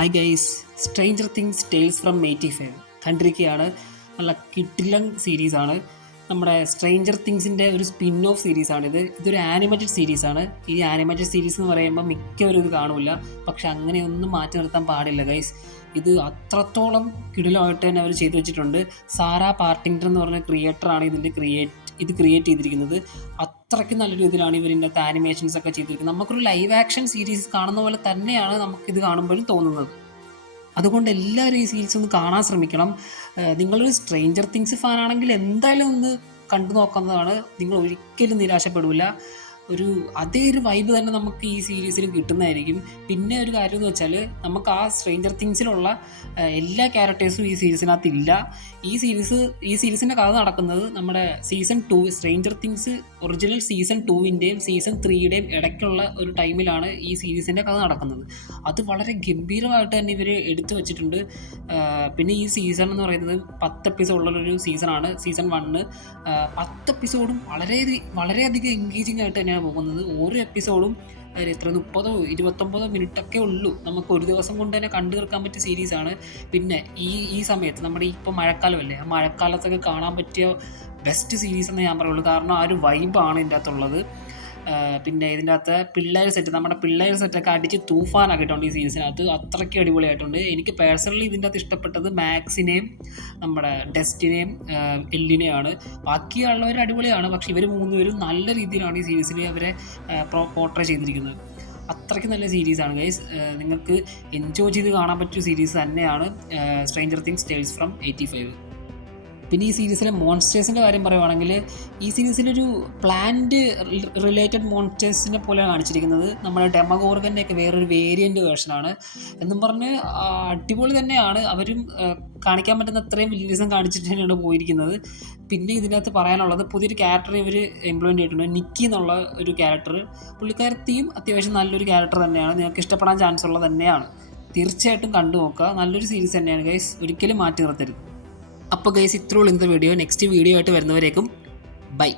Hi guys, stranger things tales from 85 കണ്ടിരിക്കുകയാണ്. നല്ല കിടിലൻ സീരീസാണ്. നമ്മുടെ സ്ട്രേഞ്ചർ തിങ്സിൻ്റെ ഒരു സ്പിൻ ഓഫ് സീരീസാണിത്. ഇതൊരു ആനിമേറ്റഡ് സീരീസാണ്. ഈ ആനിമേറ്റഡ് സീരീസ് എന്ന് പറയുമ്പോൾ മിക്കവരും ഇത് കാണില്ല. പക്ഷെ അങ്ങനെയൊന്നും മാറ്റി നിർത്താൻ പാടില്ല ഗൈസ്. ഇത് അത്രത്തോളം കിടിലമായിട്ട് തന്നെ അവർ ചെയ്തു വെച്ചിട്ടുണ്ട്. സാറാ പാർട്ടിങ്ടൺ എന്ന് പറഞ്ഞ ക്രിയേറ്ററാണ് ഇത് ക്രിയേറ്റ് ചെയ്തിരിക്കുന്നത്. അത്രയ്ക്ക് നല്ല രീതിയിലാണ് ഇവരിൻ്റെ അകത്ത് ആനിമേഷൻസ് ഒക്കെ ചെയ്തിരിക്കുന്നത്. നമുക്കൊരു ലൈവ് ആക്ഷൻ സീരീസ് കാണുന്ന പോലെ തന്നെയാണ് നമുക്കിത് കാണുമ്പോഴും തോന്നുന്നത്. അതുകൊണ്ട് എല്ലാവരും ഈ സീരീസ് ഒന്ന് കാണാൻ ശ്രമിക്കണം. നിങ്ങളൊരു സ്ട്രേഞ്ചർ തിങ്സ് ഫാനാണെങ്കിൽ എന്തായാലും ഒന്ന് കണ്ടു നോക്കുന്നതാണ്. നിങ്ങൾ ഒരിക്കലും നിരാശപ്പെടില്ല. അതേ ഒരു വൈബ് തന്നെ നമുക്ക് ഈ സീരീസിൽ കിട്ടുന്നതായിരിക്കും. പിന്നെ ഒരു കാര്യം എന്ന് വെച്ചാൽ, നമുക്ക് ആ സ്ട്രേഞ്ചർ തിങ്സിലുള്ള എല്ലാ ക്യാരക്ടേഴ്സും ഈ സീരീസിനകത്ത് ഇല്ല. ഈ സീരീസിൻ്റെ കഥ നടക്കുന്നത് നമ്മുടെ season 2 Stranger Things original season 2-ൻ്റെയും സീസൺ 3-യുടെയും ഇടയ്ക്കുള്ള ഒരു ടൈമിലാണ് ഈ സീരീസിൻ്റെ കഥ നടക്കുന്നത്. അത് വളരെ ഗംഭീരമായിട്ട് തന്നെ ഇവർ എടുത്തു വെച്ചിട്ടുണ്ട്. പിന്നെ ഈ സീസൺ എന്ന് പറയുന്നത് 10 എപ്പിസോഡുള്ളൊരു സീസണാണ്. സീസൺ 1 10 എപ്പിസോഡും വളരെയധികം എൻഗേജിങ് ആയിട്ട് തന്നെയാണ് പോകുന്നത്. ഓരോ എപ്പിസോഡും എത്ര 30-29 മിനിറ്റൊക്കെ ഉള്ളൂ. നമുക്ക് ഒരു ദിവസം കൊണ്ട് തന്നെ കണ്ടു തീർക്കാൻ പറ്റിയ സീരീസാണ്. പിന്നെ ഈ സമയത്ത് നമ്മുടെ ഇപ്പോൾ മഴക്കാലമല്ലേ, ആ മഴക്കാലത്തൊക്കെ കാണാൻ പറ്റിയ ബെസ്റ്റ് സീരീസ് എന്ന് ഞാൻ പറയുള്ളൂ. കാരണം ആ ഒരു വൈബാണ് ഇതിൻ്റെ അകത്തുള്ളത്. പിന്നെ ഇതിൻ്റെ അകത്ത് നമ്മുടെ പിള്ളേർ സെറ്റൊക്കെ അടിച്ച് തൂഫാനാക്കിയിട്ടുണ്ട് ഈ സീരീസിനകത്ത്. അത്രയ്ക്ക് അടിപൊളിയായിട്ടുണ്ട്. എനിക്ക് പേഴ്സണലി ഇതിൻ്റെ അകത്ത് ഇഷ്ടപ്പെട്ടത് മാക്സിനെയും നമ്മുടെ ഡെസ്റ്റിനെയും എല്ലിനെയാണ്. ബാക്കിയുള്ളവർ അടിപൊളിയാണ്. പക്ഷേ ഇവർ മൂന്നുപേരും നല്ല രീതിയിലാണ് ഈ സീരീസിൽ അവരെ പോർട്രേ ചെയ്തിരിക്കുന്നത്. അത്രയ്ക്ക് നല്ല സീരീസാണ് ഗൈസ്. നിങ്ങൾക്ക് എൻജോയ് ചെയ്ത് കാണാൻ പറ്റിയ സീരീസ് തന്നെയാണ് സ്ട്രേഞ്ചർ തിങ്സ് ടെയിൽസ് ഫ്രം 85. പിന്നെ ഈ സീരീസിലെ മോൺസ്റ്റേഴ്സിൻ്റെ കാര്യം പറയുവാണെങ്കിൽ, ഈ സീരീസിലൊരു പ്ലാന്റ് റിലേറ്റഡ് മോൺസ്റ്റേഴ്സിനെ പോലെ കാണിച്ചിരിക്കുന്നത്. നമ്മുടെ ഡെമഗോർഗൻ്റെ ഒക്കെ വേറൊരു വേരിയൻ്റ് വേർഷനാണ് എന്നും പറഞ്ഞ് അടിപൊളി തന്നെയാണ്. അവരും കാണിക്കാൻ പറ്റുന്ന അത്രയും വില്ലിസം കാണിച്ചിട്ട് തന്നെയാണ് പോയിരിക്കുന്നത്. പിന്നെ ഇതിനകത്ത് പറയാനുള്ളത്, പുതിയൊരു ക്യാരക്ടർ ഇവർ ഇംപ്ലിമെൻ്റ് ചെയ്തിട്ടുണ്ട്. നിക്കി എന്നുള്ള ഒരു ക്യാരക്ടർ. പുള്ളിക്കാരത്തിയും അത്യാവശ്യം നല്ലൊരു ക്യാരക്ടർ തന്നെയാണ്. നിങ്ങൾക്ക് ഇഷ്ടപ്പെടാൻ ചാൻസ് ഉള്ളത് തന്നെയാണ്. തീർച്ചയായിട്ടും കണ്ടു നോക്കുക. നല്ലൊരു സീരീസ് തന്നെയാണ് ഗൈസ്. ഒരിക്കലും മാറ്റി നിർത്തരുത്. അപ്പോൾ ഗൈസ്, ഇത്രയുള്ള ഇന്നത്തെ വീഡിയോ. നെക്സ്റ്റ് വീഡിയോ ആയിട്ട് വരുന്നവരേക്കും ബൈ.